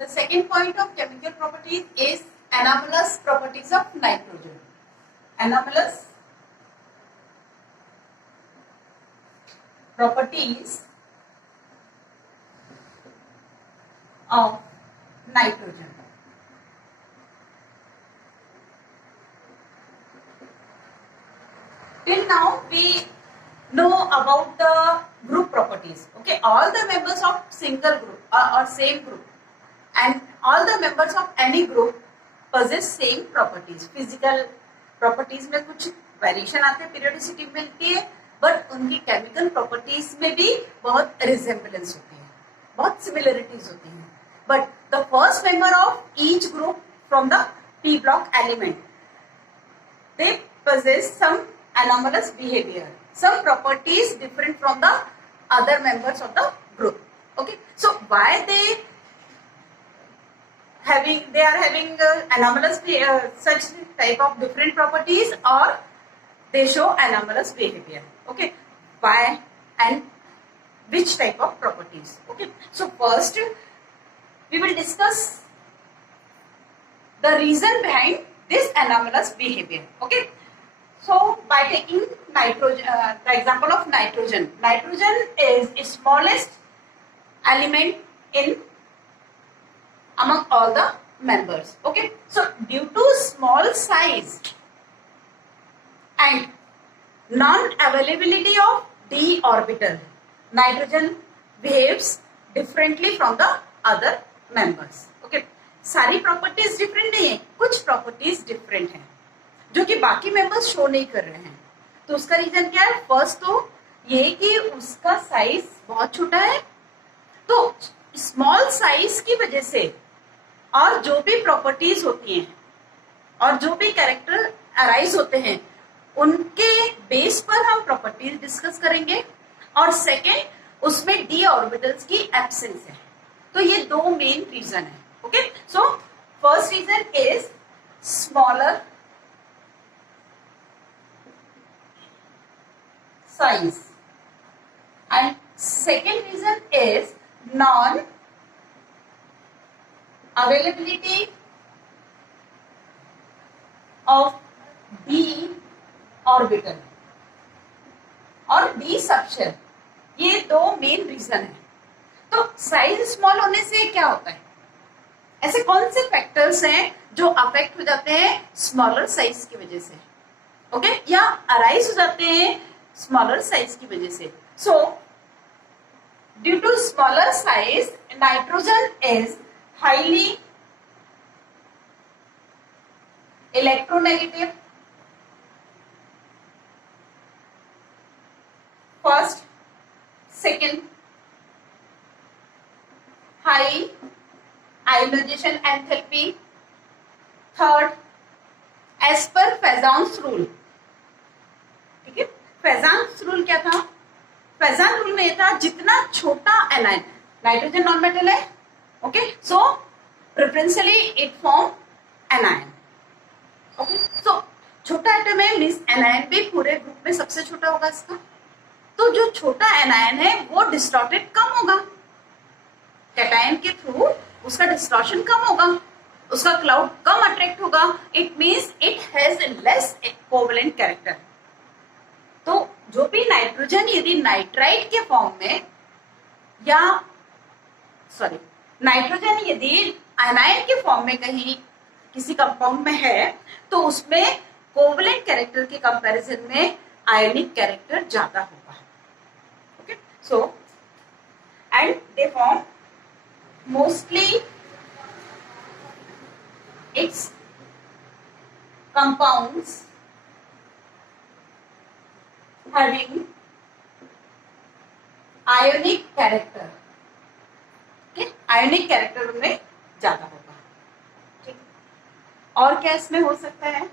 The second point of chemical properties is anomalous properties of nitrogen. Anomalous properties of nitrogen. Till now we know about the group properties. Okay, all the members of single group or same group and all the members of any group possess same properties. Physical properties में कुछ variation आते हैं, periodicity मिलती है, but उनकी chemical properties में भी बहुत रिजेम्बलेंस होती है, बहुत सिमिलरिटीज होती हैं. But the first member of each group from the P block element, they possess some anomalous behavior, some properties different from the other members of the group. Okay, so why they are having anomalous such type of different properties, or they show anomalous behavior. Okay, why and which type of properties? Okay, so first we will discuss the reason behind this anomalous behavior. Okay, so by taking nitrogen, the example of nitrogen. Nitrogen is the smallest element in among all the members. Okay, so due to small size and non-availability of d orbital, nitrogen behaves differently from the other members. Okay, सारी properties different नहीं है, कुछ properties different हैं जो कि बाकी members show नहीं कर रहे हैं. तो उसका रीजन क्या है? फर्स्ट तो ये कि उसका साइज बहुत छोटा है, तो स्मॉल साइज की वजह से और जो भी प्रॉपर्टीज होती हैं और जो भी कैरेक्टर अराइज होते हैं उनके बेस पर हम प्रॉपर्टीज डिस्कस करेंगे. और सेकेंड, उसमें डी ऑर्बिटल्स की एब्सेंस है. तो ये दो मेन रीजन है. Okay, so first reason is smaller size and second reason is non availability of d orbital और d subshell. ये दो मेन रीजन है. तो साइज स्मॉल होने से क्या होता है? ऐसे कौन से फैक्टर्स हैं जो अफेक्ट हो जाते हैं स्मॉलर साइज की वजह से? ओके, या अराइज हो जाते हैं स्मॉलर साइज की वजह से. So due to smaller size nitrogen is highly electronegative. First, second, high ionisation enthalpy. Third, as per Fajans rule. ठीक है, फेजान्स रूल क्या था? फेजान रूल में ये था जितना छोटा एनायन, नाइट्रोजन नॉन मेटल है. Okay, so preferentially it form anion. Okay, so छोटा एटम है मींस एनायन भी पूरे ग्रुप में सबसे छोटा होगा इसका. तो जो छोटा एनायन है वो डिस्टॉर्टेड कम होगा, कैटायन के थ्रू उसका डिस्टॉर्शन कम होगा, उसका क्लाउड कम अट्रैक्ट होगा. It means it has less covalent character. तो जो भी नाइट्रोजन यदि नाइट्राइट के फॉर्म में या नाइट्रोजन यदि आयनाइन के फॉर्म में कहीं किसी कंपाउंड में है तो उसमें कोवेलेंट कैरेक्टर के कंपैरिजन में आयनिक कैरेक्टर ज्यादा होगा. Okay, so and they form mostly it's compounds having ionic character. Okay, ionic character में ज्यादा होगा. ठीक, और क्या इसमें हो सकता है?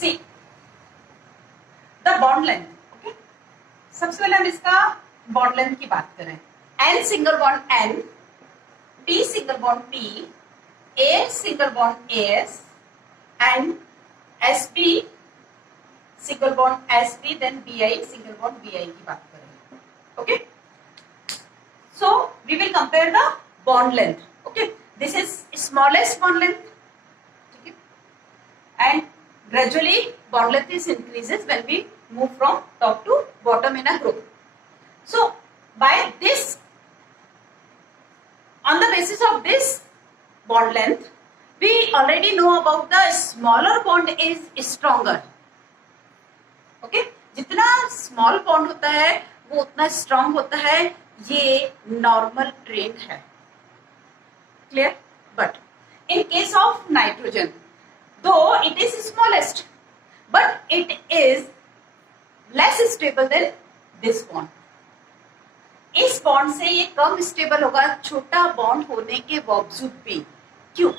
See the bond length. Okay, सबसे पहले हम इसका बॉन्ड लेंथ की बात करें. N single bond N, P single bond P, A single bond AS and sp single bond sp then bi single bond bi की बात करेंगे. Okay, so we will compare the bond length. Okay, this is smallest bond length. Okay, and gradually bond length is increases when we move from top to bottom in a group. So by this, on the basis of this bond length, we already know about the smaller bond is stronger. Okay, जितना small bond होता है वो उतना strong होता है, ये normal trend है. Clear? But in case of nitrogen, though it is smallest but it is less stable than this bond. इस बॉन्ड से ये कम स्टेबल होगा छोटा बॉन्ड होने के बावजूद भी. क्यों?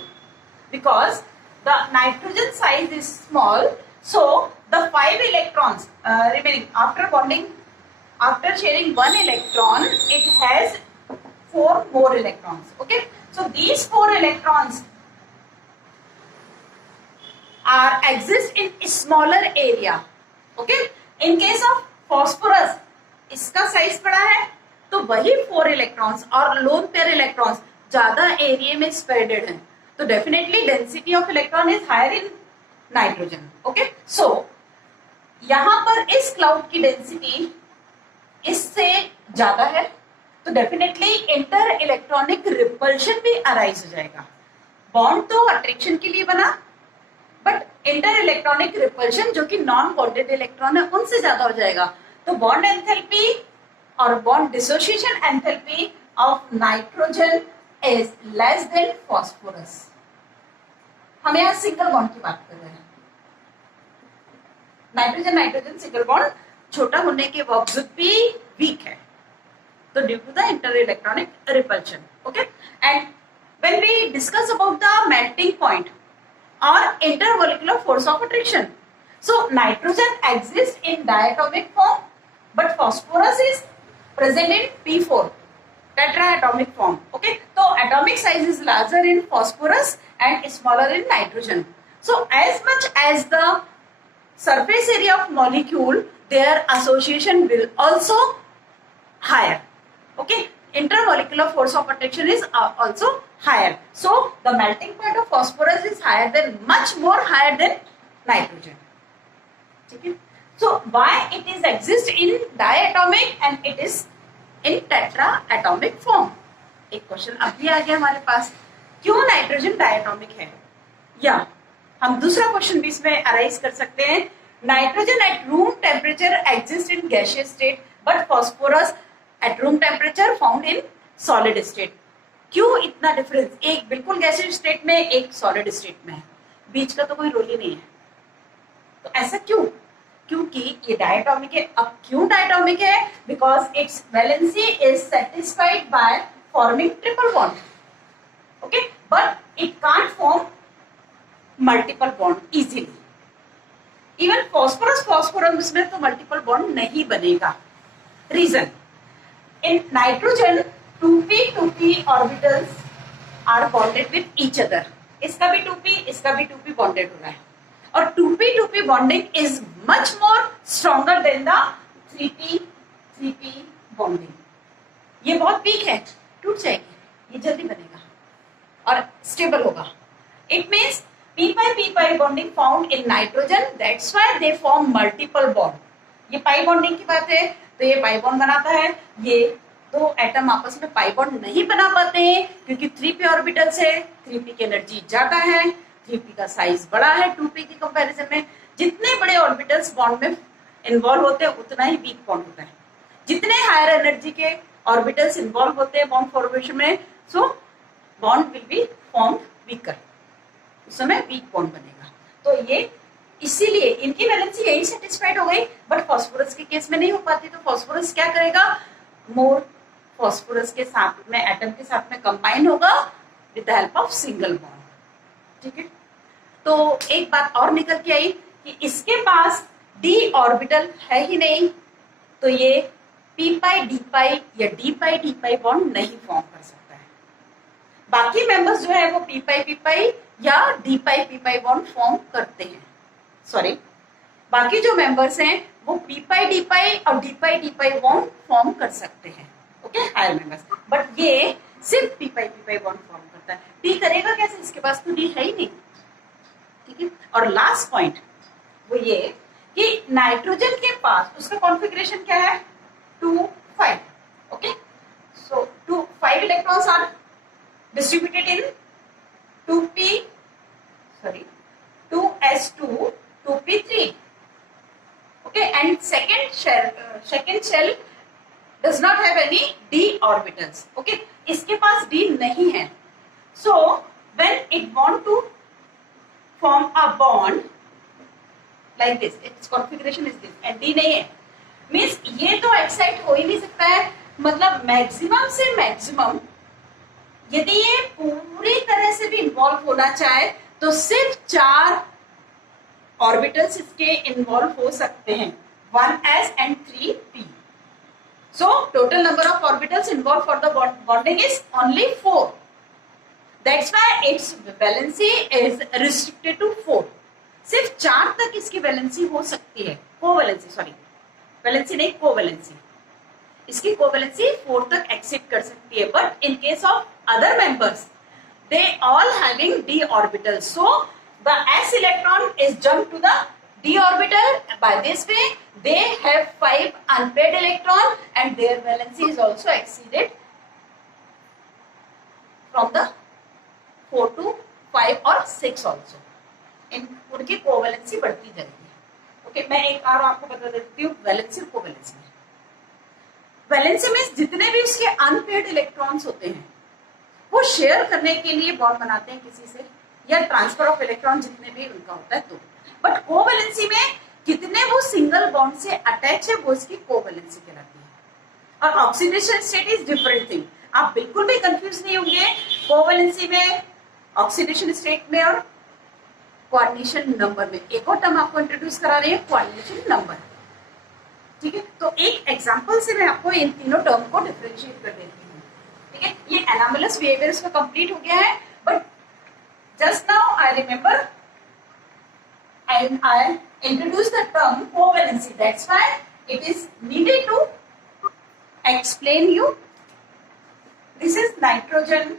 Because the nitrogen size is small, so the 5 electrons remaining after bonding, after sharing one electron, it has 4 more electrons. Okay, so these 4 electrons are exist in smaller area. Okay, in case of phosphorus, इसका size बड़ा है तो वही 4 electrons और lone pair electrons ज्यादा area में spreaded हैं, तो definitely density of electron is higher in nitrogen. Okay, so यहां पर इस क्लाउड की डेंसिटी इससे ज्यादा है, तो डेफिनेटली इंटर इलेक्ट्रॉनिक रिपल्शन भी अराइज हो जाएगा. बॉन्ड तो अट्रैक्शन के लिए बना, बट इंटर इलेक्ट्रॉनिक रिपल्शन जो कि नॉन बॉन्डेड इलेक्ट्रॉन है उनसे ज्यादा हो जाएगा. तो बॉन्ड एंथैल्पी और bond dissociation enthalpy of nitrogen is less than phosphorus. हम यहाँ सिंगल बॉन्ड की बात कर रहे हैं. नाइट्रोजन नाइट्रोजन सिंगल बॉन्ड छोटा होने के बावजूद भी वीक है, तो due to the inter electronic repulsion. Okay, and when we discuss about the melting point और intermolecular force of attraction, so nitrogen exist in diatomic form but phosphorus is present in P4 tetraatomic form. Okay, so atomic size is larger in phosphorus and smaller in nitrogen. So as much as the surface area of molecule, their association will also higher. Okay, intermolecular force of attraction is also higher. So the melting point of phosphorus is higher than, much more higher than nitrogen. Okay, so why it is exist in diatomic and it is in tetraatomic form? एक question अभी आ गया हमारे पास, क्यों nitrogen diatomic है? या हम दूसरा question भी इसमें अराइज कर सकते हैं. Nitrogen at room temperature exist in gaseous state but phosphorus at room temperature found in solid state. क्यों इतना डिफरेंस? एक बिल्कुल गैसियस स्टेट में, एक सॉलिड स्टेट में है, बीच का तो कोई रोल ही नहीं है. तो ऐसा क्यों? क्योंकि ये डायटोमिक है. अब क्यों डायटोमिक है? Because it's valency is satisfied by forming triple bond. Okay, but it can't form multiple bond easily. Even phosphorus में तो मल्टीपल बॉन्ड नहीं बनेगा. Reason, in nitrogen 2p orbitals are bonded with each other. इसका भी 2p, इसका भी 2p bonded हो रहा है, और 2p bonding is much more stronger than the 3p bonding. ये बहुत वीक है, टूट जाएगी, ये जल्दी बनेगा और स्टेबल होगा. It means p bonding found in nitrogen, that's why they form multiple bond. ये पाई बॉन्डिंग की बात है, तो ये पाई बॉन्ड बनाता है. ये दो एटम आपस में पाई बॉन्ड नहीं बना पाते हैं क्योंकि 3p ऑर्बिटल्स है, 3p की एनर्जी ज्यादा है, 3p का साइज बड़ा है 2p की कंपैरिजन में. जितने बड़े ऑर्बिटल्स बॉन्ड में इन्वॉल्व होते हैं उतना ही वीक बॉन्ड होता है. जितने हायर एनर्जी के ऑर्बिटल्स इन्वॉल्व होते हैं बॉन्ड फॉर्मेशन में, so bond will be formed weaker, उस समय वीक बॉन्ड बनेगा. तो ये इसीलिए इनकी वैलेंसी यही सेटिस्फाइड हो गई, बट फॉस्फोरस के केस में नहीं हो पाती. तो फॉस्फोरस क्या करेगा? मोर फॉस्फोरस के साथ में, एटम के साथ में कंबाइन होगा with the help of single bond. ठीक है, तो एक बात और निकल के आई कि इसके पास d ऑर्बिटल है ही नहीं, तो ये p पाई d पाई या d पाई बॉन्ड नहीं फॉर्म कर सकता है. बाकी मेंबर्स जो है वो p पाई या d पाई बॉन्ड फॉर्म करते हैं. सॉरी, बाकी जो मेंबर्स हैं वो पी पाई डी पाई और डी पाई बॉन्ड फॉर्म कर सकते हैं, ओके, हायर मेंबर्स, बट ये सिर्फ पी पाई बॉन्ड फॉर्म करता है। डी करेगा कैसे, इसके पास तो डी है ही नहीं, ठीक है। और लास्ट पॉइंट वो ये कि नाइट्रोजन के पास उसका कॉन्फ़िगरेशन क्या है, 2 5, okay, so 5 electrons are distributed in 2s2 2p3, okay, and second shell does not have any d orbitals, okay, इसके पास d नहीं है, so when it want to form a bond like this, its configuration is this and d नहीं है, means ये तो excite हो ही नहीं सकता है, मतलब मैक्सिमम से मैक्सिमम यदि ये पूरी तरह से भी इन्वॉल्व होना चाहे तो सिर्फ 4 ऑर्बिटल्स इसके इन्वॉल्व हो सकते हैं, 1s and 3p. So total number of orbitals involved for the bonding is only 4. That's why its valency is restricted to 4. सिर्फ 4 तक इसकी वैलेंसी हो सकती है, कोवैलेंसी, सॉरी वैलेंसी नहीं, कोवैलेंसी, इसकी कोवैलेंसी 4 तक एक्सेप्ट कर सकती है, but in case of other members they all having d orbital, so the s electron is jumped to the d orbital. By this way they have 5 unpaired electron and their valency is also exceeded from the 4 to 5 or 6 also, इन उनकी covalency बढ़ती जाएगी, okay. मैं एक और आपको बता देती हूँ वैलेंसी और कोवैलेंसी में। वैलेंसी में जितने भी उसके अनपेयर्ड इलेक्ट्रॉन्स होते हैं वो शेयर करने के लिए बॉन्ड बनाते हैं किसी से, या ट्रांसफर ऑफ इलेक्ट्रॉन जितने भी उनका होता है, तो बट कोवैलेंसी में कितने वो सिंगल बॉन्ड से अटैच है वो इसकी कोवैलेंसी कहलाती है। और oxidation state is different thing, आप बिल्कुल भी कंफ्यूज नहीं होंगे कोवैलेंसी में, ऑक्सीडेशन स्टेट में और कोऑर्डिनेशन नंबर में। एक और टर्म आपको इंट्रोड्यूस करा रही है, कोऑर्डिनेशन नंबर, ठीक है। तो एक एग्जांपल से मैं आपको इन तीनों टर्म को डिफरेंशिएट कर देती हूँ, ठीक है। ये एनामलस बिहेवियर इसका कंप्लीट हो गया है, but just now I remember I introduced the term covalency. That's why it is needed to explain you. This is nitrogen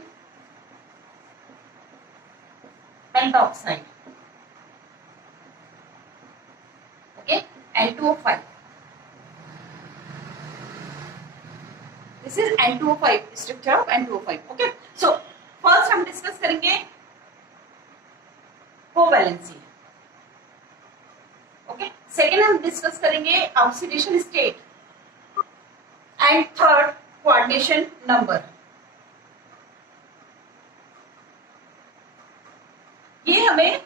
pentoxide, okay, N2O5. This is N2O5, structure of N2O5, okay. So first हम discuss करेंगे covalency, okay. Second हम discuss करेंगे oxidation state and third coordination number. ये हमें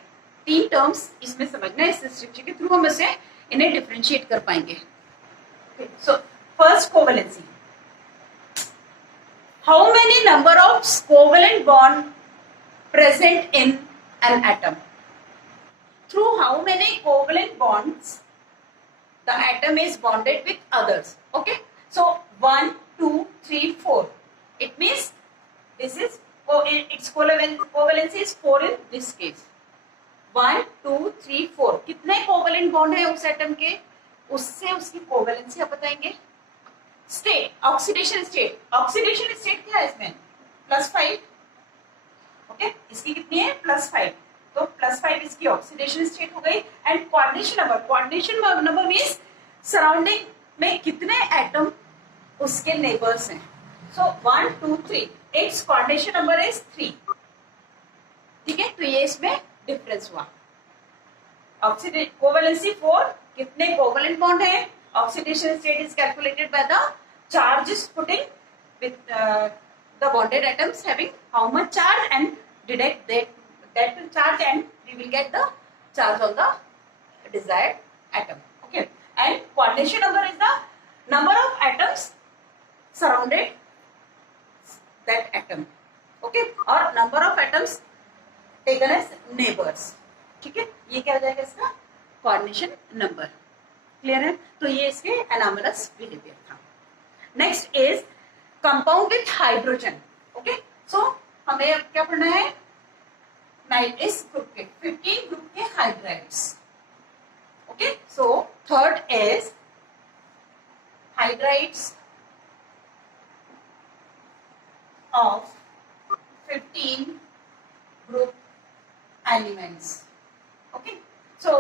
3 terms इसमें समझना है, इस स्ट्रक्चर के थ्रू हम इसे इन्हें डिफरेंशिएट कर पाएंगे। So first covalency, how many number of covalent bond present in an atom, through how many covalent bonds the atom is bonded with others, okay. So 1 2 3 4, it means this is its covalency is 4 in this case, 1 2 3 4। कितने covalent bond है उस atom के, उससे उसकी covalency आप बताएंगे। State, oxidation state, oxidation state क्या है इसमें, +5, ओके, इसकी कितनी है +5, तो +5 इसकी ऑक्सीडेशन स्टेट हो गई। And coordination number means surrounding में कितने एटम उसके नेबर्स हैं। सो 1 2 3, इट्स कोऑर्डिनेशन नंबर इज 3, ठीक है। तो ये इसमें डिफरेंस हुआ। कोवैलेंसी 4, कितने कोवैलेंट बॉन्ड है, oxidation state is calculated by the charges putting with the bonded atoms having how much charge and deduct that charge and we will get the charge on the desired atom, okay. And coordination number is the number of atoms surrounded that atom, okay, or number of atoms taken as neighbors, ठीक है। ये क्या हो जाएगा इसका coordination number, clear है। तो ये इसके एनामलस बिहेवियर था। Next is compound with hydrogen, okay. So हमें अब क्या पढ़ना है, इस ग्रुप के 15 ग्रुप के hydrides, is hydrides of 15 group elements. Okay, so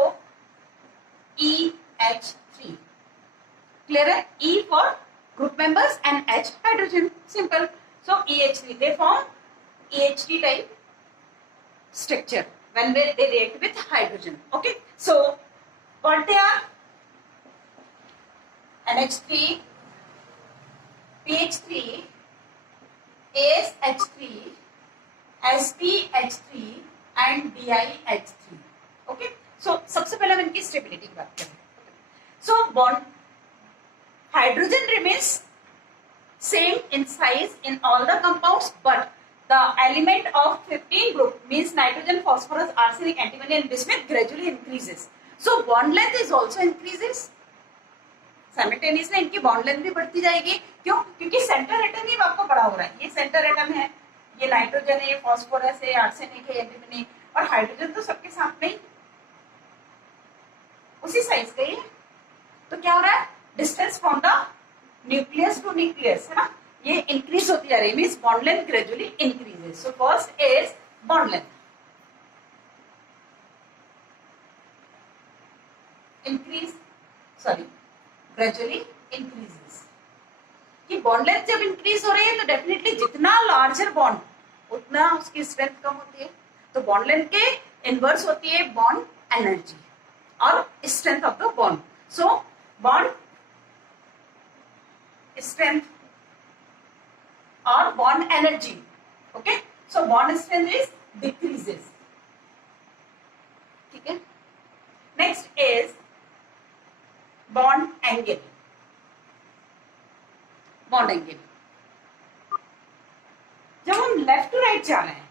EH3. Clear है? E for group members and H hydrogen. Simple. So EH3, they form EH3 type structure when they react with hydrogen. Okay, so what they are? NH3, PH3, ASH3, SPH3 and DIH3. Okay, so सबसे पहले हम इनकी stability की बात करें. So bond hydrogen remains same in size in all the compounds, but the element of 15 group means nitrogen, phosphorus, arsenic, antimony and bismuth gradually increases. So bond length is also increases. Simultaneously इनकी bond length भी बढ़ती जाएगी. क्यों? क्योंकि centre atom ही आपको बड़ा हो रहा है. ये सेंटर एटम है, ये नाइट्रोजन है, ये फॉस्फोरस है, आर्सेनिक है, एंटीमनी और हाइड्रोजन तो सबके साथ में उसी साइज का ही है. तो क्या हो रहा है? Distance from the nucleus to nucleus है ना, ये इंक्रीज होती जा रही है. Means bond length gradually increases. So first is bond length gradually increases. कि बॉन्ड लेंथ जब इंक्रीज हो रही है तो डेफिनेटली जितना लार्जर बॉन्ड उतना उसकी स्ट्रेंथ कम होती है. तो बॉन्ड लेंथ के इनवर्स होती है बॉन्ड एनर्जी और strength of the bond. So bond strength और bond energy. Okay, so bond strength is decreases. ठीक है. Next is bond angle. Bond angle जब हम लेफ्ट टू राइट जा रहे हैं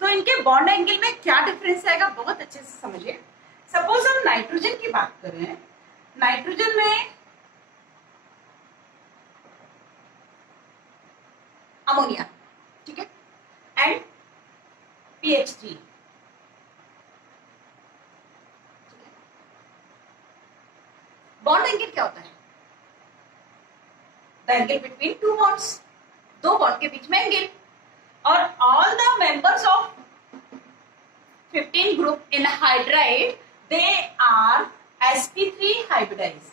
तो इनके बॉन्ड एंगल में क्या डिफरेंस आएगा बहुत अच्छे से समझिए. सपोज हम नाइट्रोजन की बात कर रहे हैं. नाइट्रोजन में अमोनिया, ठीक है, एंड PH3. बॉन्ड एंगल क्या होता है? The angle between two bonds. दो बॉन्ड के बीच में एंगल. और all the members of 15 group in hydride they are sp3 hybridized.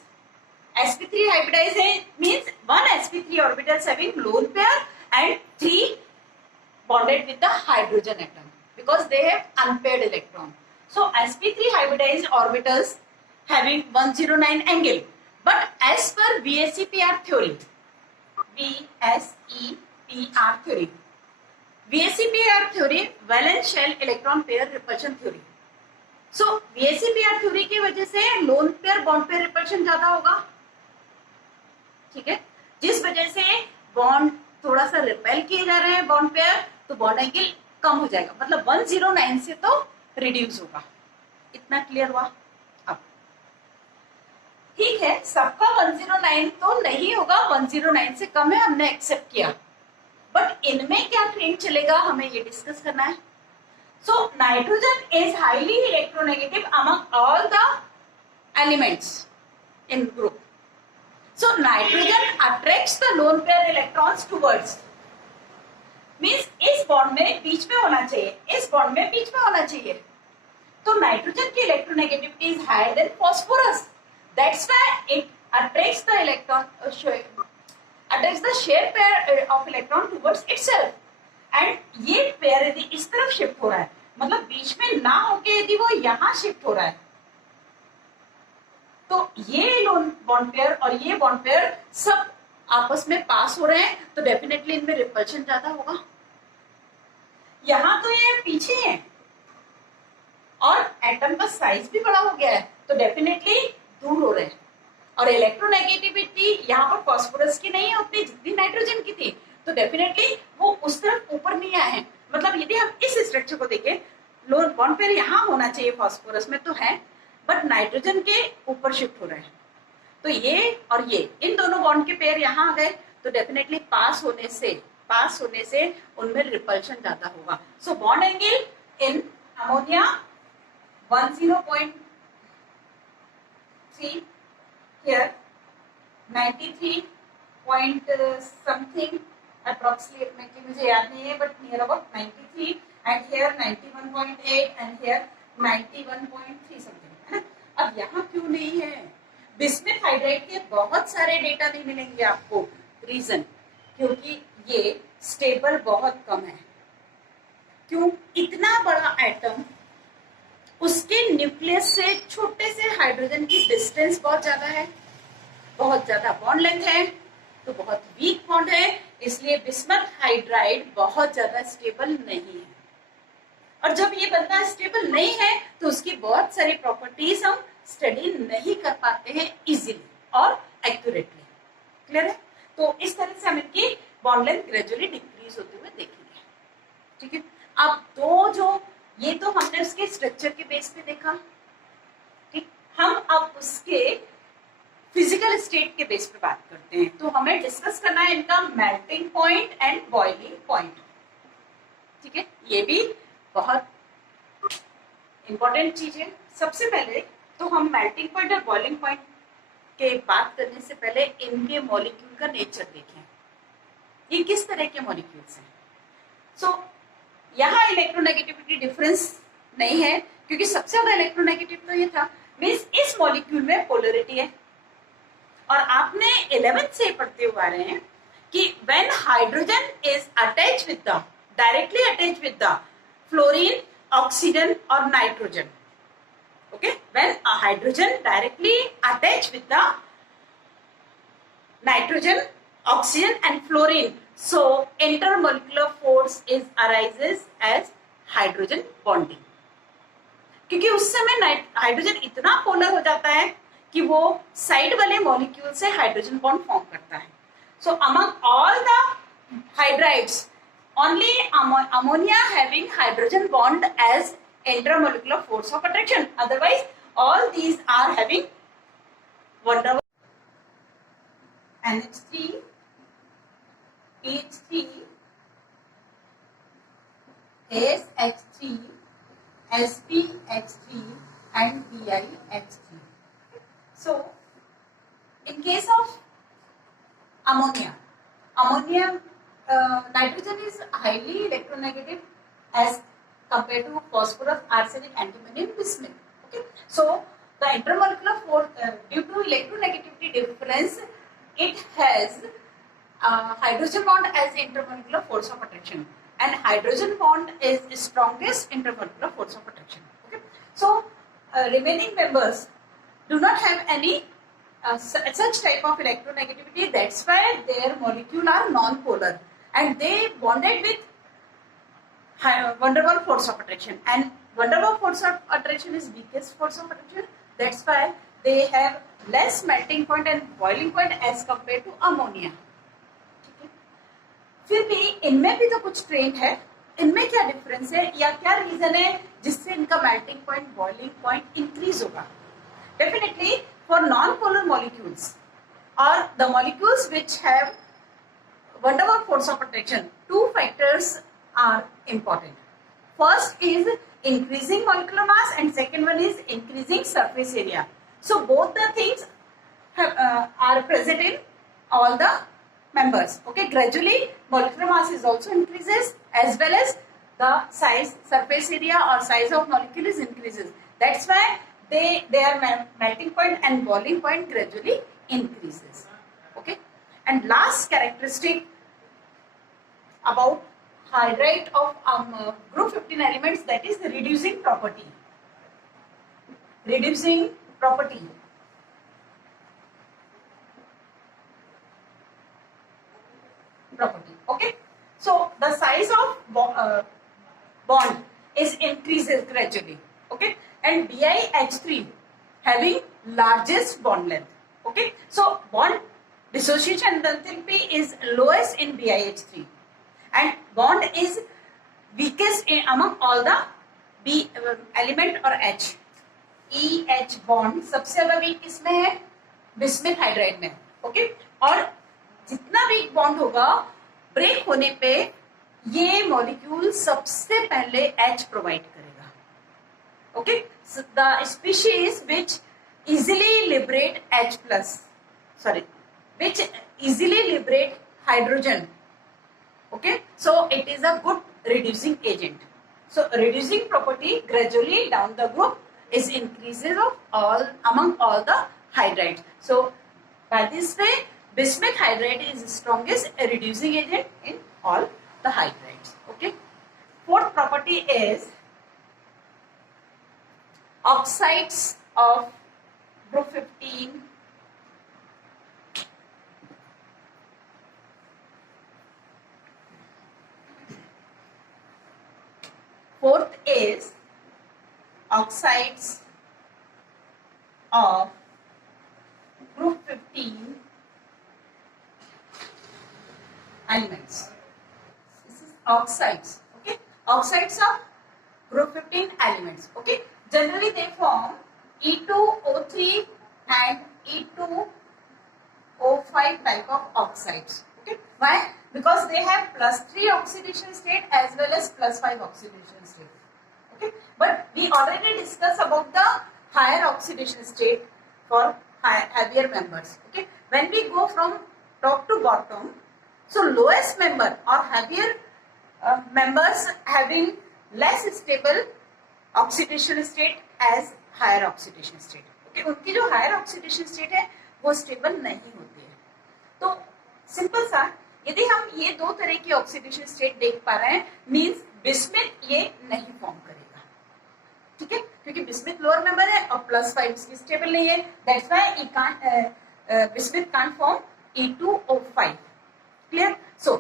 sp3 hybridized है means one sp3 orbitals having lone pair and 3 bonded with the hydrogen atom because they have unpaired electron. So sp3 hybridized orbitals having 109 angle. But as per VSEPR theory, VSEPR theory, valence shell electron pair repulsion theory. So VSEPR theory की वजह से lone pair bond pair repulsion ज्यादा होगा. ठीक है, जिस वजह से बॉन्ड थोड़ा सा रिपेल किए जा रहे हैं बॉन्ड पेयर, तो बॉन्ड एंगल कम हो जाएगा. मतलब 109 से तो रिड्यूस होगा. इतना क्लियर हुआ? अब ठीक है, सबका 109 तो नहीं होगा, 109 से कम है, हमने एक्सेप्ट किया. बट इनमें क्या ट्रेंड चलेगा हमें ये डिस्कस करना है. So nitrogen is highly electronegative among all the elements in group. So nitrogen attracts the lone pair electrons towards. Means इस बॉन्ड में बीच में होना चाहिए, इस बॉन्ड में बीच में होना चाहिए. तो नाइट्रोजन की electronegativity is higher than phosphorus. That's why it attracts the electron, attracts the shared pair of electron towards itself. And ये पेयर यदि इस तरफ शिफ्ट हो रहा है, मतलब बीच में ना होके यदि वो यहां शिफ्ट हो रहा है, तो ये लोन बॉन्ड पेयर और ये बॉन्ड पेयर सब आपस में पास हो रहे हैं, तो डेफिनेटली इनमें रिपल्शन ज्यादा होगा. यहां तो ये पीछे है और एटम का साइज भी बड़ा हो गया है, तो डेफिनेटली दूर हो रहे हैं. और इलेक्ट्रोनेगेटिविटी यहाँ पर फॉस्फोरस की नहीं है उतनी जितनी नाइट्रोजन की थी, तो डेफिनेटली वो उस तरफ ऊपर नहीं आए हैं. मतलब यदि हम इस स्ट्रक्चर को देखें, लोन बॉन्ड पेयर यहाँ होना चाहिए, फॉस्फोरस में तो है, बट नाइट्रोजन के ऊपर शिफ्ट हो रहे हैं. तो ये और ये इन दोनों बॉन्ड के पेयर यहाँ आ गए, तो डेफिनेटली पास होने से उनमें रिपल्शन ज्यादा होगा. So bond angle in ammonia 10.3 H3 here 93 point something approximately मुझे याद नहीं है, but near about 93, and here 91.8 and here 91.3 something, है ना। अब यहाँ क्यों नहीं है? बिस्मिथ हाइड्राइड के बहुत सारे डेटा नहीं मिलेंगे आपको। रीजन, क्योंकि ये स्टेबल बहुत कम है। क्यों? इतना बड़ा एटम, उसके न्यूक्लियस से छोटे से हाइड्रोजन की डिस्टेंस बहुत ज्यादा है, बहुत ज्यादा बॉन्ड लेंथ है, तो बहुत वीक बॉन्ड है, इसलिए बिस्मथ हाइड्राइड बहुत ज्यादा स्टेबल नहीं है। और जब ये बंदा स्टेबल नहीं है तो उसकी बहुत सारी प्रॉपर्टीज हम स्टडी नहीं कर पाते हैं इजीली और एक्यूरेटली। क्लियर है? तो इस तरह से हम इनकी बॉन्ड लेंथ ग्रेजुअली डिक्रीज होते हुए देखेंगे। ठीक है। अब दो जो ये तो हमने उसके स्ट्रक्चर के बेस पे देखा, ठीक। हम अब उसके फिजिकल स्टेट के बेस पे बात करते हैं। तो हमें डिस्कस करना है इनका melting point and boiling point. ठीक है, ये भी बहुत इंपॉर्टेंट चीज है। सबसे पहले तो हम मेल्टिंग पॉइंट और बॉइलिंग पॉइंट के बात करने से पहले इनके मॉलिक्यूल का नेचर देखें, ये किस तरह के मॉलिक्यूल्स हैं। सो यहाँ इलेक्ट्रोनेगेटिविटी डिफरेंस नहीं है, क्योंकि सबसे ज्यादा इलेक्ट्रोनेगेटिव तो ये था, मीन्स इस मॉलिक्यूल में पोलरिटी है। और आपने 11th से पढ़ते हुए आ रहे हैं कि when hydrogen is attach with the directly attach with the fluorine, oxygen और nitrogen, okay, when a hydrogen directly attach with the nitrogen, oxygen and fluorine, so intermolecular force is arises as hydrogen bonding। क्योंकि उस समय hydrogen इतना polar हो जाता है कि वो साइड वाले मॉलिक्यूल से हाइड्रोजन बॉन्ड फॉर्म करता है। सो among all the hydrides only ammonia having hydrogen bond as intermolecular force of attraction, otherwise all these are having van der Waals NH3 PH3 ASH3 SPH3 and BiH3। so in case of ammonia nitrogen is highly electronegative as compared to phosphorus, arsenic, antimony and bismuth। okay, so the intermolecular force due to electronegativity difference, it has hydrogen bond as intermolecular force of attraction, and hydrogen bond is strongest intermolecular force of attraction। okay, so remaining members do not have any such type of electronegativity, that's why their molecule are non-polar and they bonded with van der Waals force of attraction, and van der Waals force of attraction is weakest force of attraction, that's why they have less melting point and boiling point as compared to ammonia। ठीक है, फिर भी इनमें भी तो कुछ trend है, इनमें क्या डिफरेंस है या क्या रीजन है जिससे इनका melting point boiling point increase होगा। Definitely for non polar molecules or the molecules which have van der Waals force of attraction, two factors are important. First is increasing molecular mass and second one is increasing surface area. So both the things are present in all the members। okay, gradually molecular mass is also increases as well as the size, surface area or size of molecule is increases, that's why their melting point and boiling point gradually increases। okay, and last characteristic about hydride of group 15 elements, that is the reducing property। reducing property, okay, so the size of bond is increases gradually। okay, and BiH3 having largest bond length। okay, so bond dissociation enthalpy is lowest in BiH3 and bond is weakest among all the B element or H। EH bond सबसे ज्यादा week किसमें है? Bismuth hydride में। Okay, और जितना weak bond होगा break होने पे ये मॉलिक्यूल सबसे पहले H प्रोवाइड करेगा। Okay, the species which easily liberate H plus, sorry, which easily liberate hydrogen. Okay, so it is a good reducing agent. So reducing property gradually down the group is increases of all among all the hydrides. So by this way, bismuth hydride is the strongest reducing agent in all the hydrides. Okay. Fourth property is oxides of group 15 Fourth is oxides of group 15 elements. This is oxides. Okay, oxides of group 15 elements. Okay, generally they form E2O3 and E2O5 type of oxides. Okay, why? Because they have +3 oxidation state as well as +5 oxidation state. Okay, but we already discussed about the higher oxidation state for heavier members. Okay, when we go from top to bottom, so lowest member or heavier members having less stable oxidation state as higher oxidation state. Okay, उनकी जो higher oxidation state है वो stable नहीं होती है. तो simple सा, यदि हम ये दो तरह की ऑक्सीडेशन स्टेट देख पा रहे हैं, मींस बिस्मिथ ये नहीं फॉर्म करेगा. ठीक है, क्योंकि बिस्मिथ लोअर मेंबर है और +5 इसकी स्टेबल नहीं है. That's why bismuth can't form E2O5. Clear? So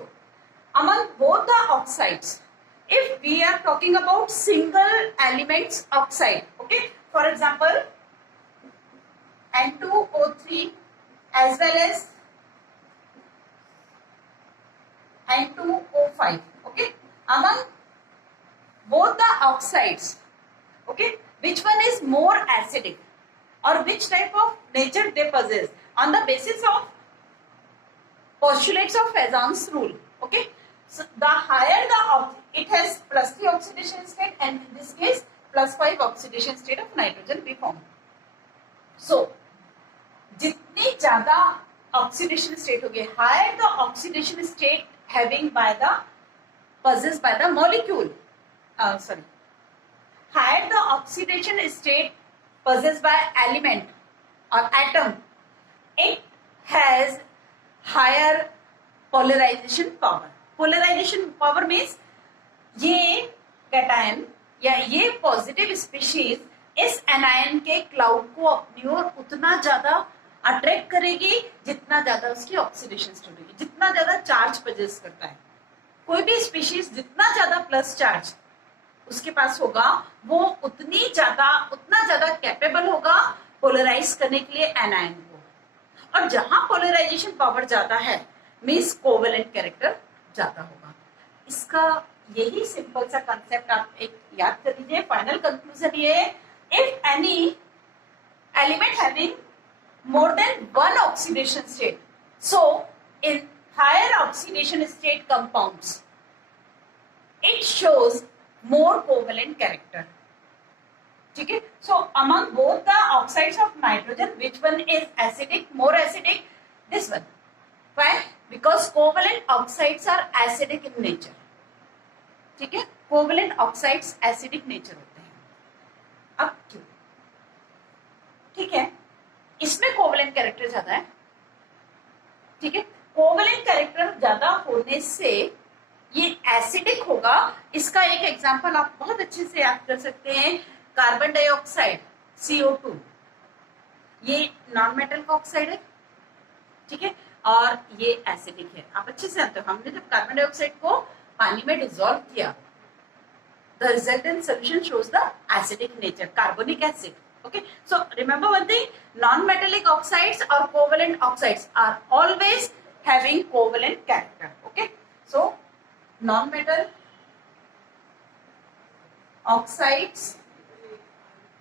among both the oxides, if we are talking about single elements oxide, okay, for example N2O3 as well as N2O5, okay, among both the oxides, okay, which one is more acidic or which type of nature they possess on the basis of postulates of Fezan's rule. Okay, so the higher the it has +3 oxidation state and in this case +5 oxidation state of nitrogen be formed. So जितनी ज्यादा oxidation state होगी, higher the oxidation state having by the possessed by the molecule, higher the oxidation state possessed by element or atom, it has higher polarization power. Polarization power means ये cation या ये positive species इस anion के cloud को अपनी ओर उतना ज्यादा attract करेगी जितना ज्यादा उसकी ऑक्सीडेशन स्टेट होगी, जितना ज्यादा चार्ज पोजेस करता है. कोई भी स्पीशीज जितना ज्यादा प्लस चार्ज उसके पास होगा वो उतना ज्यादा कैपेबल होगा पोलराइज करने के लिए एनायन को. और जहां पोलराइजेशन पावर ज्यादा है मींस कोवेलेंट कैरेक्टर ज्यादा होगा. इसका यही सिंपल सा कंसेप्ट आप एक याद कर लीजिए. फाइनल कंक्लूजन ये, if any element having more than one oxidation state, so in higher oxidation state compounds it shows more covalent character. ठीक है, so among both the oxides of nitrogen, which one is acidic, more acidic? This one. Why? Because covalent oxides are acidic in nature. ठीक है, covalent oxides acidic nature होते हैं. अब क्यों? ठीक है, इसमें कोवेलेंट कैरेक्टर ज्यादा है. ठीक है, कोवेलेंट कैरेक्टर ज्यादा होने से ये एसिडिक होगा. इसका एक एग्जांपल आप बहुत अच्छे से याद कर सकते हैं. कार्बन डाइऑक्साइड CO2, ये नॉन मेटल का ऑक्साइड है. ठीक है, और ये एसिडिक है. आप अच्छे से जानते हो, हमने जब कार्बन डाइऑक्साइड को पानी में डिसॉल्व किया, the resultant solution shows the acidic nature, carbonic acid. Okay, so remember one thing, non-metallic oxides or covalent oxides are always having covalent character. Okay, so non-metal oxides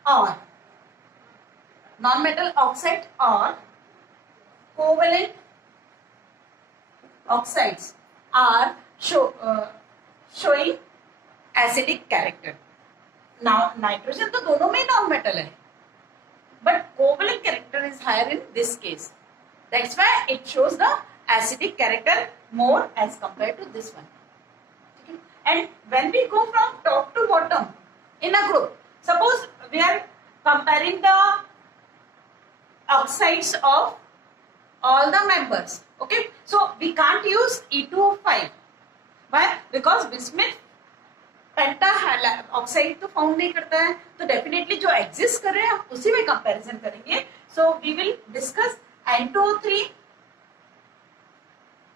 or covalent oxides are showing acidic character. Now nitrogen तो दोनों में non metal है, but covalent character is higher in this case. That's why it shows the acidic character more as compared to this one. Okay? And when we go from top to bottom in a group, suppose we are comparing the oxides of all the members. Okay, so we can't use E2O5. Why? Because bismuth penta oxide तो form नहीं करता है, तो definitely जो exist कर रहे हैं हम उसी में कंपैरिजन करेंगे. So we will discuss N2O3,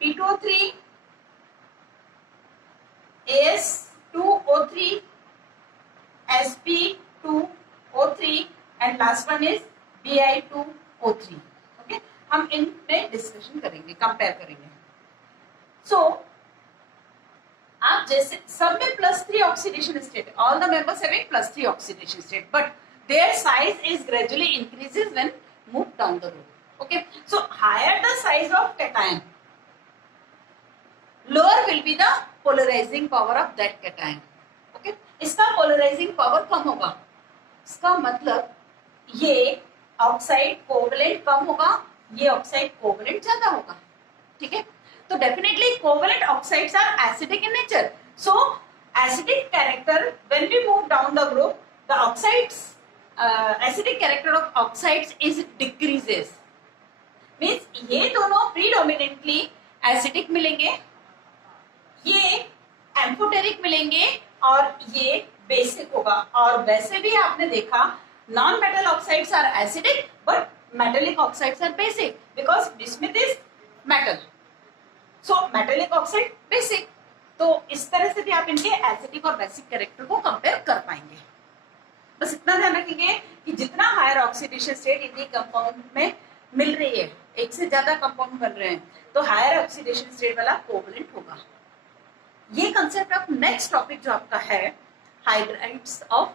P2O3, AS2O3, Sp2O3 and last one is Bi2O3. Okay, हम इन पे डिस्कशन करेंगे, कंपेयर करेंगे. सो आप जैसे सब में +3 oxidation state, all the members having +3 oxidation state, but their size is gradually increases when move down the road. Okay, so higher the size of cation, lower will be the polarising power of that cation. Okay, इसका polarising power कम होगा, इसका मतलब ये oxide covalent कम होगा, ये oxide covalent ज्यादा होगा. ठीक है, so definitely covalent oxides are acidic in nature. So acidic character, when we move down the group, the oxides acidic character of oxides is decreases. Means ये दोनों predominantly acidic मिलेंगे, ये amphoteric मिलेंगे और ये basic होगा. और वैसे भी आपने देखा non metal oxides are acidic but metallic oxides are basic because bismuth is metal. So metallic oxide basic. तो इस तरह से भी आप इनके एसिडिक और बेसिक कैरेक्टर को कंपेयर कर पाएंगे. बस इतना ध्यान रखेंगे कि जितना हायर ऑक्सीडेशन स्टेट इतनी कंपाउंड में मिल रही है, एक से ज्यादा कंपाउंड बन रहे हैं, तो हायर ऑक्सीडेशन स्टेट वाला कोवलेंट होगा. ये कंसेप्ट ऑफ नेक्स्ट टॉपिक जो आपका है hydrides of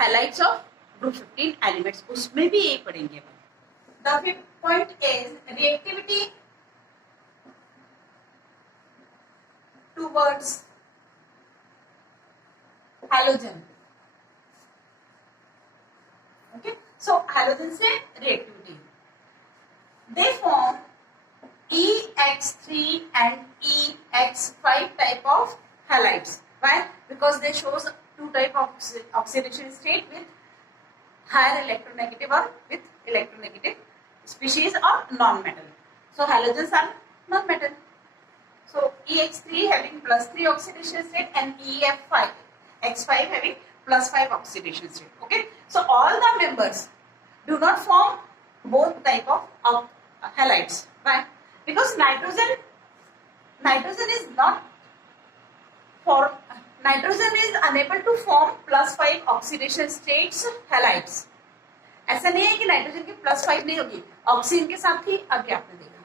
halides of group 15 elements, उसमें भी ये पढ़ेंगे. The fifth point is reactivity towards halogen. Okay, so halogen से reactivity, they form EX3 and EX5 type of halides. Why? Because they shows two type of oxidation state with higher electronegative or with electronegative species or non-metal. So halogens are non-metal. So EX3 having +3 oxidation state and EF5 having +5 oxidation state. Okay, so all the members do not form both type of halides. Why? Because nitrogen is unable to form +5 oxidation states halides. ऐसा नहीं है कि nitrogen की +5 नहीं होगी, oxygen के साथ ही अभी आपने देखा,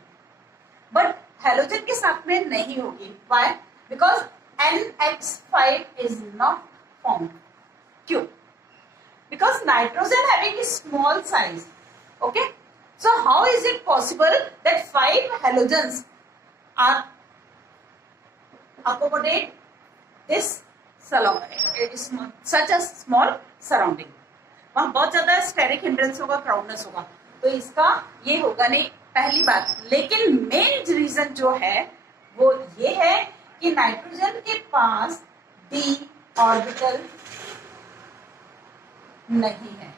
बट हेलोजन के साथ में नहीं होगी. Why? Because NH5 is not formed. क्यों? Because nitrogen having a small size. Okay? So how is it possible that 5 halogens are accommodate this such a small surrounding? वहां बहुत ज्यादा स्टेरिक हिंड्रेंस होगा, क्राउडनेस होगा, तो इसका ये होगा नहीं, पहली बात. लेकिन मेन रीजन जो है वो ये है कि नाइट्रोजन के पास d ऑर्बिटल नहीं है.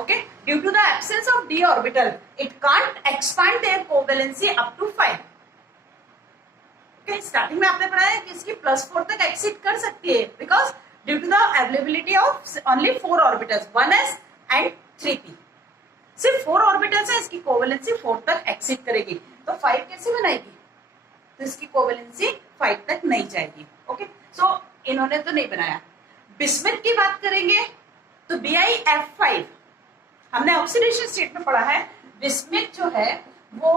Okay, due to the absence of d orbital it can't expand their covalency up to 5. Okay, starting में आपने पढ़ा है कि इसकी +4 तक एक्सिट कर सकती है because due to the availability of only 4 orbitals 1s and 3p. सिर्फ 4 ऑर्बिटल्स है, इसकी कोवैलेंसी 4 तक एक्सिट करेगी, तो 5 कैसे बनाएगी? तो इसकी कोवैलेंसी 5 तक नहीं जाएगी. ओके, सो इन्होंने तो नहीं बनाया. बिस्मुथ की बात करेंगे तो BiF5 हमने ऑक्सीडेशन स्टेट में पढ़ा है. बिस्मुथ जो है वो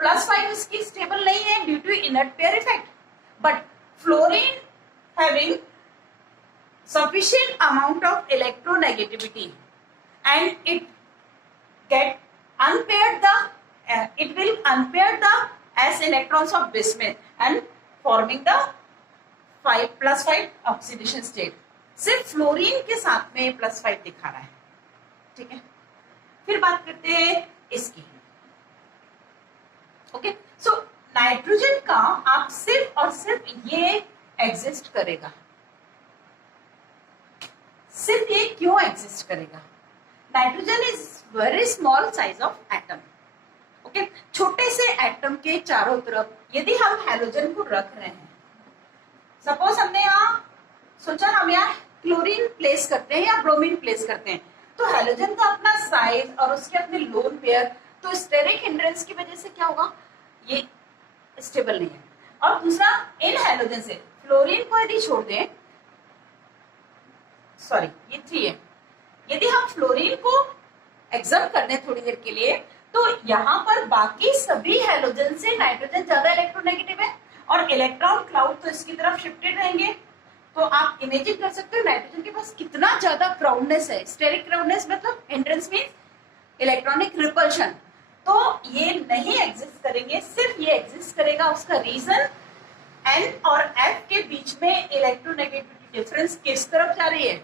+5 इसकी स्टेबल नहीं है due to inert pair effect, but fluorine having sufficient amount of electronegativity and it will unpair the s electrons of bismuth and forming the +5 oxidation state. सिर्फ फ्लोरीन के साथ में +5 दिखा रहा है. ठीक है, फिर बात करते हैं इसकी। ओके, सो नाइट्रोजन का आप सिर्फ और सिर्फ ये एग्जिस्ट करेगा, सिर्फ ये क्यों एग्जिस्ट करेगा? Nitrogen is very small size of atom. Okay, छोटे से एटम के चारों तरफ यदि हम हैलोजन को रख रहे हैं, सपोज हमने यहाँ सोचा हम यहाँ क्लोरीन प्लेस करते हैं या ब्रोमीन प्लेस करते हैं, तो हैलोजन का अपना साइज और उसके अपने लोन पेयर, तो स्टेरिक हिंड्रेंस की वजह से क्या होगा, ये स्टेबल नहीं है। और दूसरा, इन हैलोजन से फ्लोरीन को यदि छोड़ दें, सॉरी ये 3 है, यदि हम फ्लोरीन को एग्जाम कर दें थोड़ी देर के लिए, तो यहाँ पर बाकी सभी हैलोजन से नाइट्रोजन ज्यादा इलेक्ट्रोनेगेटिव है और इलेक्ट्रॉन क्लाउड तो इसकी तरफ शिफ्टेड रहेंगे। तो आप इमेजिन कर सकते हो नाइट्रोजन के पास कितना ज्यादा क्राउडनेस है। स्टेरिक क्राउडनेस मतलब हिंड्रेंस मींस इलेक्ट्रॉनिक रिपल्शन। तो ये नहीं एग्जिस्ट करेंगे, सिर्फ ये एग्जिस्ट करेगा। उसका रीजन N और F के बीच में इलेक्ट्रोनेगेटिविटी डिफरेंस किस तरफ जा रही है,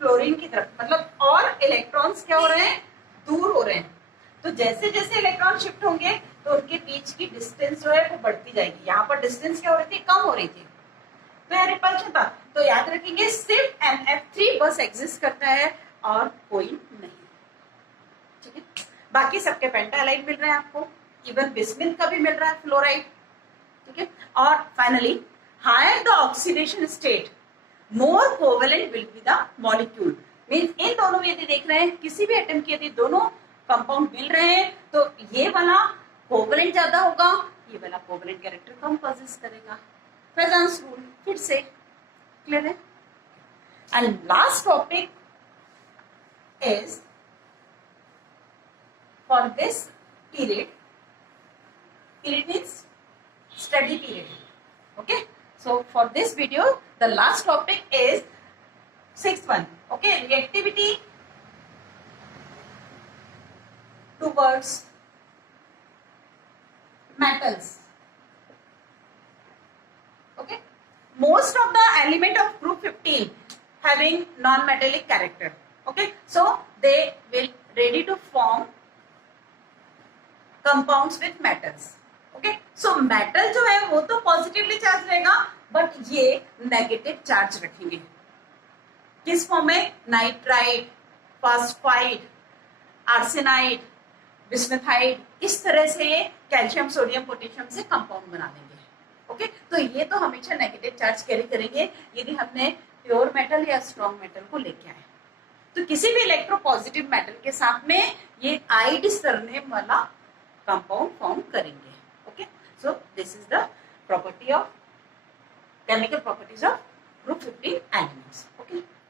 फ्लोरीन की तरफ, मतलब और इलेक्ट्रॉन्स क्या हो रहे हैं, दूर हो रहे हैं। तो जैसे जैसे इलेक्ट्रॉन शिफ्ट होंगे तो उनके बीच की डिस्टेंस जो है वो बढ़ती जाएगी। यहाँ पर डिस्टेंस क्या हो रही थी, कम हो रही थी, तो यह रिपल्शन था। तो याद रखेंगे सिर्फ NF3 बस एग्जिस्ट करता है और कोई नहीं, ठीक है। बाकी सबके पेंटालाइड मिल रहे हैं आपको, इवन बिस्मिथ का भी मिल रहा है, फ्लोराइड, ठीक है। और finally higher the oxidation state more covalent will be the molecule. Means इन दोनों में यदि देख रहे हैं किसी भी एटम के यदि दोनों कंपाउंड मिल रहे हैं तो ये वाला कोवेलेंट ज्यादा होगा, ये वाला कोवेलेंट कैरेक्टर कम पोजेस करेगा। फेजांस रूल फिर से क्लियर है। And last topic is for this period means study period. Okay, so for this video the last topic is 6th one. Okay, reactivity towards metals. Okay, most of the element of group 15 having non-metallic character. Okay, so they will ready to form compounds with metals. Okay, so metal जो है वो तो positively charge रहेगा, but ये negative charge रखेंगे। किस form में, nitride, phosphide, arsenide, बिस्मथाइड, इस तरह से कैल्शियम, सोडियम, पोटेशियम से कंपाउंड बना देंगे। ओके, तो ये तो हमेशा नेगेटिव चार्ज कैरी करेंगे यदि हमने प्योर मेटल या स्ट्रॉन्ग मेटल को लेके आए। तो किसी भी इलेक्ट्रोपॉजिटिव मेटल के साथ में ये आइड सरनेम वाला कंपाउंड फॉर्म करेंगे। Okay, so this is the property of chemical properties of group 15 elements. Okay.